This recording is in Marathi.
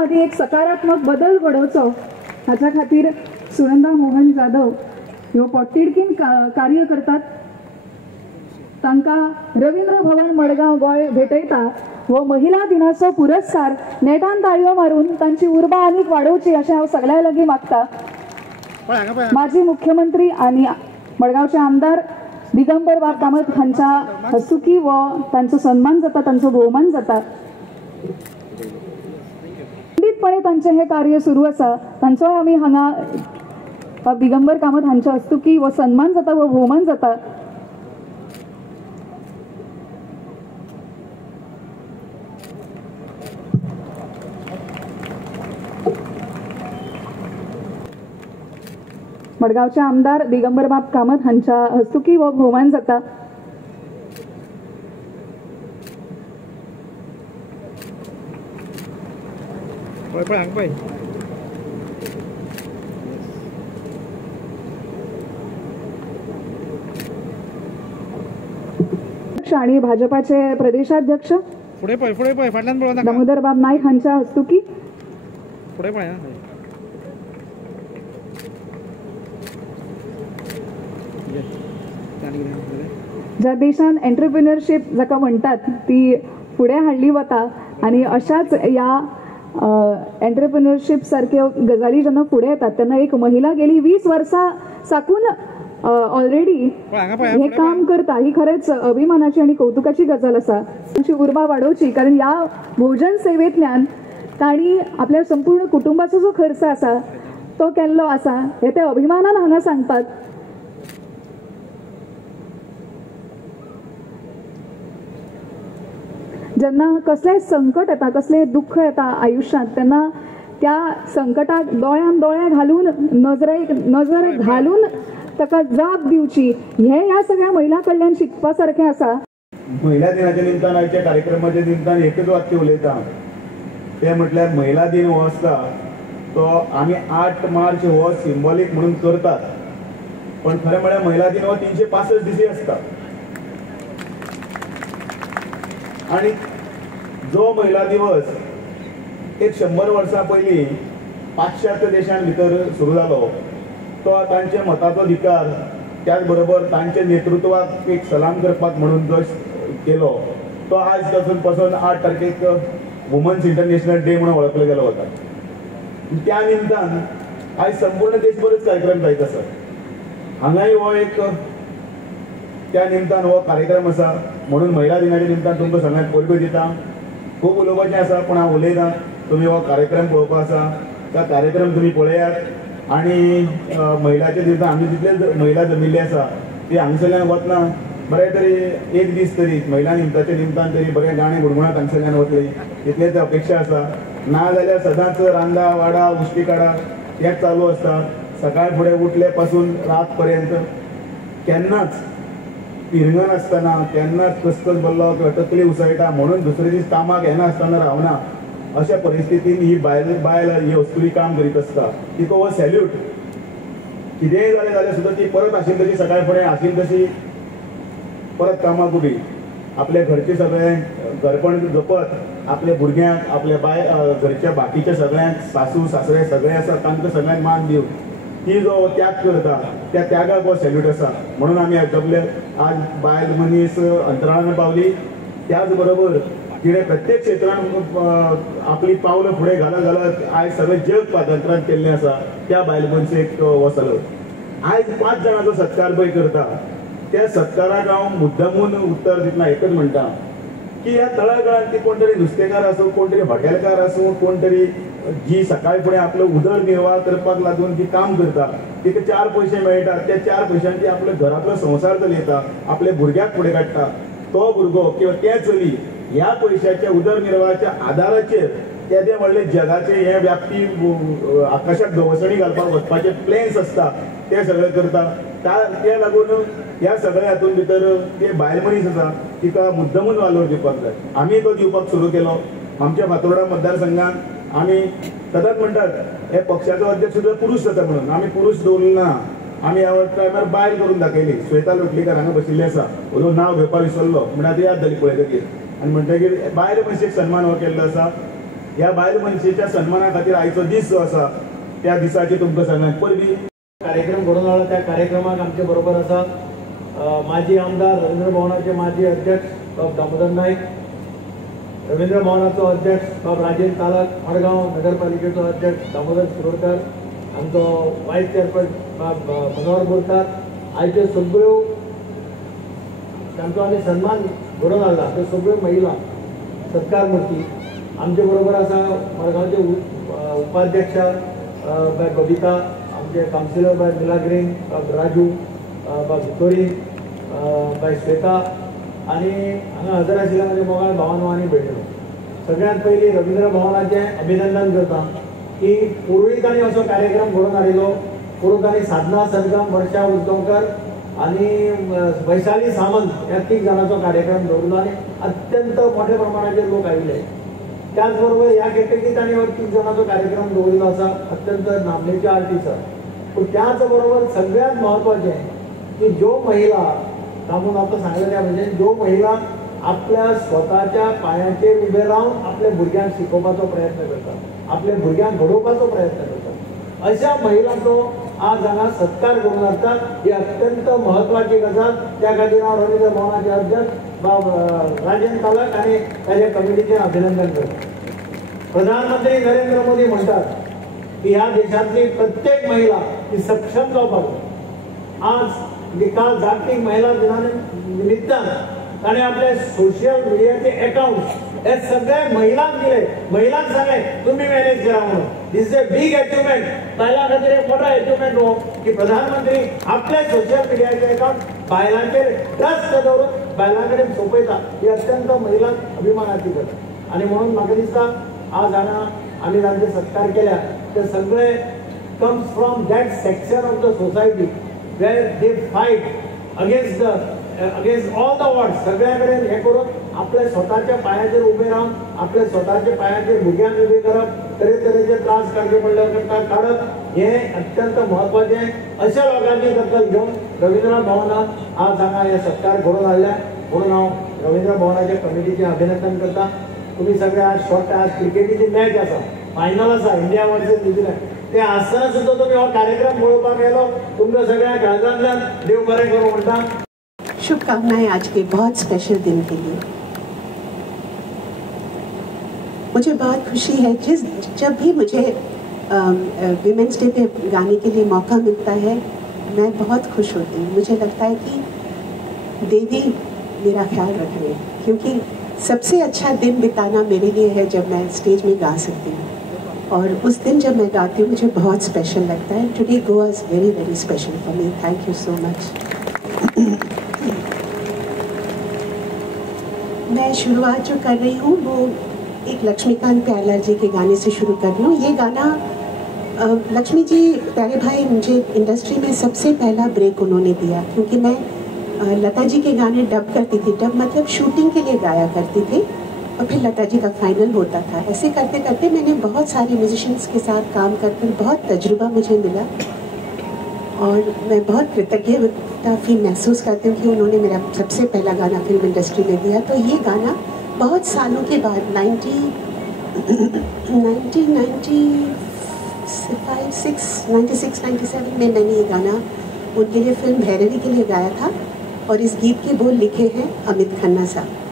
आधी एक सकारात्मक बदल घडोवचो हाच्या खातीर सुनंदा मोहन जाधव ह्यो पोटतिडकीन कार्य करतात. तांकां रवींद्र भवन मडगांव गोंय भेटयता व महिला दिनाचो पुरस्कार नेटान ताळयो मारून तांची उर्बा आनीक वाडोवची अशें हांव सगळ्या लागीं मागता. माजी मुख्यमंत्री आनी मडगांवचे आमदार दिगंबर बाब कामत हांच्या हस्तुकी व तांचो सन्मान जाता, तांचो भोवमान जाता. खंडीतपणे तांचे हे कार्य सुरू आसा. तांचोय आमी हांगा दिगंबर कामत हांच्या हस्तुकी व सन्मान जाता व भोवमान जाता. मडगावचे आमदार दिगंबर बाब कामत हांच्या हस्तुकी व भोवमान जाता. आणि भाजपाचे प्रदेशाध्यक्ष दामोदर बाब नाईक हांच्या हस्तुकी ज्या देशान एंटरप्रिनरशिप जाका म्हणटात ती फुडें हाडली वता आनी अशाच ह्या एंटरप्रिनरशिप सारक्यो गजाली जेन्ना फुडें येतात तेन्ना एक महिला गेली 20 वर्सां साकून ऑलरेडी हे काम करता ही खरेंच अभिमानाची आणि कौतुकाची गजाल आसा. तांची उर्बा वाडोवची कारण ह्या भोजन सेवेंतल्यान तांणी आपल्या संपूर्ण कुटुंबाचो जो खर्च आसा तो केल्लो आसा हे ते अभिमानान हांगा सांगतात. जेन्ना कसलेंय संकट येता, कसलेंय दुःख येता आयुश्यांत तेन्ना त्या संकटाक दोळ्यान दोळे घालून नजर घालून ताका जाप दिवची हे ह्या सगळ्या महिला कडल्यान शिकपा सारखें आसा. महिला दिनाच्या निमतान आयच्या कार्यक्रमाच्या निमतान एकच वाक्य उलयता ते म्हटल्यार महिला दिन हो आसता तो आमी 8 मार्च हो सिंबॉलीक म्हणून करतात पण खरें म्हळ्यार महिला दिन हो 365 दिसी आसता. आणि जो महिला दिवस एक 100 वर्सां पयलीं पाश्चात्य देशां भितर सुरू जालो तो तांचे मताचो अधिकार त्याच बरोबर तांचे नेतृत्वाक एक सलाम करपाक म्हणून जो केलो तो आज पासून 8 तारखेक वुमन्स इंटरनॅशनल डे म्हणून वळखलो गेलो वता. त्या निमतान आज संपूर्ण देशभरच कार्यक्रम जायत आसा. हांगाय हो एक त्या निमतान हो कार्यक्रम आसा म्हणून महिला दिनाच्या निमतान तुमकां सगळ्यांक परबी दिता. खूब उलोवपाचें आसा पण हांव उलयना. तुमी हो कार्यक्रम पळोवपा आसा तो कार्यक्रम तुमी पळयात आनी महिलाच्या दिसा आमी जितले महिला जमिल्ली आसा ती हांगसरल्यान वतना बरें तरी एक दीस तरी महिला निमताच्या निमतान तरी बरें गाणें गुणगुणात हांगसरल्यान वतली इतलेच अपेक्षा आसा. ना जाल्यार सदांच रांदा वाडा उश्टी काडा हेच चालू आसता. सकाळ फुडें उठले पासून रात पर्यंत केन्नाच पिरंगण आसतना केन्नाच कसकस भरलो किंवा तकली उसळटा म्हणून दुसरे दीस कामाक येना आसतना रावना अशा परिस्थितीन ही बायल ही वस्तुरी काम करीत आसता. तिका हो सॅल्यूट. कितेंय जालें जाल्यार सुद्दां ती परत आशिल्ली तशी सकाळ फुडें आशिल्ली तशी परत कामाक उबी आपले घरचे सगळें घरपण जपत आपल्या भुरग्यांक आपल्या घरच्या बाकीच्या सगळ्यांक सासू सासरे सगळे आसा तांकां सगळ्यांक मान दिवन ती जो त्याग करता त्या त्यागाक हो सॅल्यूट आसा. म्हणून आमी आयकले आज बायल मनीस अंतराळान पावली त्याच बरोबर तिणें प्रत्येक क्षेत्रांत आपली पावलां फुडें घालत आयज सगळें जग पादांतरान केल्लें आसा त्या बायल मनशेक वसलो. आयज 5 जाणांचो सत्कार पळय करता त्या सत्काराक हांव मुद्दामून उत्तर दितना एकच म्हणटा की ह्या तळागाळांत ती कोण तरी नुस्तेकार आसूं कोण तरी हॉटेलकार आसूं कोण तरी जी सकाळी फुडें आपलो उदरनिर्वाह करपाक लागून ती काम करता तिका 4 पयशे मेळटात त्या 4 पयशांची आपल्या घरातलो संवसार चलयता आपल्या भुरग्याक फुडें काडटा. तो भुरगो किंवा ते चली ह्या पयशाच्या उदरनिर्वाहाच्या आदाराचेर ते व्हडले जगाचे हे व्याप्ती आकाशाक गवसणी घालपाक वचपाचे प्लॅन्स आसता ते सगळे करता. त्या लागून ह्या सगळ्या हातून भितर ते बायल मनीस आसा तिका मुद्दमून वालोर दिवपाक जाय. आमी तो दिवपाक सुरू केलो. आमच्या फातोर्डा मतदारसंघात आमी सदांच म्हणटात हे पक्षाचो अध्यक्ष सुद्दां पुरुश जाता म्हणून आमी पुरुश दवरलो ना. आमी ह्या टायमार बायल करून दाखयली. श्वेता लोटलीकर हांगा बशिल्ली आसा उलो नांव घेवपाक विसरलो म्हणल्यार ती याद जाली पळयतकीर आनी म्हणटकीर बायल मनशेक सन्मान हो केल्लो आसा. ह्या बायल मनशेच्या सन्माना खातीर आयचो दीस जो आसा त्या दिसाची तुमकां सगळ्यांक परबी कार्यक्रम घडोवन हाडला. त्या कार्यक्रमाक आमचे बरोबर आसा माजी आमदार रवींद्र भवनाचे माजी अध्यक्ष बाब दामोदर नाईक, रवींद्र भवनाचो अध्यक्ष बाब राजेंद्र तालक, मडगांव नगरपालिकेचो अध्यक्ष दामोदर शिरोडकर, आमचो वायस चेअरपर्सन बाब मनोहर बोरकार. आयच्यो सगळ्यो तांचो आमी सन्मान घडोवन हाडला. त्यो सगळ्यो महिला सत्कार मूर्ती आमचे बरोबर आसा. मडगांवचे उपाध्यक्ष बाय बबिता, आमचे कावन्सिलर बाय मिला ग्रीन, बाब राजू, बाब भितोरी, बाय श्वेता आनी हांगा हजर आशिल्ल्या म्हज्या मोगाळ भावांनो आनी भयणीनो, सगळ्यांत पयलीं रवींद्र भवनाचें अभिनंदन करता की पुरोहितांनी असो कार्यक्रम घडोवन हाडिल्लो. पुरोहितांनी साधना सरगम, वर्षा उजगांवकर आनी वैशाली सामंत ह्या 3 जाणांचो कार्यक्रम दवरलो आनी अत्यंत मोठ्या प्रमाणाचेर लोक आयिल्ले. त्याचबरोबर ह्या केपेकी तांणी 3 जाणांचो कार्यक्रम दवरिल्लो आसा. अत्यंत नामनेचे आर्टिस्ट आसा. पूण त्याच बरोबर सगळ्यांत म्हत्वाचें की ज्यो महिला तातूंत आतां सांगलें त्या म्हणजे ज्यो महिला आपल्या स्वताच्या पांयाचेर उबे रावन आपल्या भुरग्यांक शिकोवपाचो प्रयत्न करतात, आपल्या भुरग्यांक घडोवपाचो प्रयत्न करतात, अशा महिलांचो आज हांगा सत्कार करून हाडटात. ही अत्यंत म्हत्वाची गजाल. त्या खातीर हांव रवींद्र भवनाचे अध्यक्ष बाब राजेंद्र तालक आनी ताच्या कमिटीचें अभिनंदन करता. प्रधानमंत्री नरेंद्र मोदी म्हणटात की ह्या देशांतली प्रत्येक महिला ही सक्षम जावपाक जाय. आज काल जागतीक महिला दिना निमित्तान ताणें आपले सोशल मिडियाचे अकाउंट हे सगळे महिलांक दिले. महिलांक सांगलें तुमी मॅनेज करा म्हणून. दिस इज अ बिग अचिव्हमेंट. बायलां खातीर एक मोठो अचिव्हमेंट हो की प्रधानमंत्री आपले सोशल मिडियाचे अकाउंट बायलांचेर ट्रस्ट दवरून बायलां कडेन सोंपयता. ही अत्यंत महिलांक अभिमानाची गजाल आनी म्हणून म्हाका दिसता आज हांगा आमी तांचे सत्कार केल्या ते सगळे comes from that section of the society where they fight against all the words. सगळ्या कडेन हे करून आपल्या स्वताच्या पांयाचेर उबे रावन आपल्या स्वताच्या पांयाचेर भुरग्यांक उबे करप, तरेतरेचे त्रास काडचे पडले काडप हे अत्यंत म्हत्वाचें. अशा लोकांची दखल घेवन रवींद्र भवनात आज हांगा हे सत्कार घडोवन हाडल्या. म्हणून हांव रवींद्र भवनाच्या कमिटीचें अभिनंदन करता. तुम्ही सगळे आज शॉर्ट आज क्रिकेटीची मॅच आसा, फायनल आसा इंडिया वर्सेस न्यूझीलंड. ते आसतना सुद्दां तुम्ही हो कार्यक्रम पळोवपाक येयलो. तुमकां सगळ्यांक काळजांतल्यान देव बरें करूं म्हणटा. शुभकामनाएं आज के बहुत स्पेशल दिन के लिए. मुझे बहुत खुशी है जब भी मुझे विमेंस डे पे गाने के लिए मौका मिलता है मैं बहुत खुश होती हूँ. मुझे लगता है कि देवी मेरा ख्याल रख रही है, क्योंकि सबसे अच्छा दिन बिताना मेरे लिए है जब मैं स्टेज में गा सकती हूँ. और उस दिन जब मैं गाती हूँ मुझे बहुत स्पेशल लगता है. Today Goa's very very special for me. Thank you so much. मैं शुरुआत जो कर रही हूँ वो एक लक्ष्मीकांत प्यारेलाल जी के गाने से शुरू कर रही हूँ. ये गाना लक्ष्मी जी प्यारे भाई मुझे इंडस्ट्री में सबसे पहला ब्रेक उन्होंने दिया, क्योंकि मैं लता जी के गाने डब करती थी. डब मतलब शूटिंग के लिए गाया करती थी और फिर लता जी का फाइनल होता था. ऐसे करते करते मैंने बहुत सारे म्यूजिशियंस के साथ काम कर बहुत तजुर्बा मुझे मिला और मैं बहुत कृतज्ञता फील महसूस करती हूँ कि उन्होंने मेरा सबसे पहला गाना फिल्म इंडस्ट्री में दिया. तो ये गाना बहुत सालों के बाद 96-97 में मैंने ये गाना उनके लिए फिल्म भैरवी के लिए गाया था और इस गीत के बोल लिखे हैं अमित खन्ना साहब.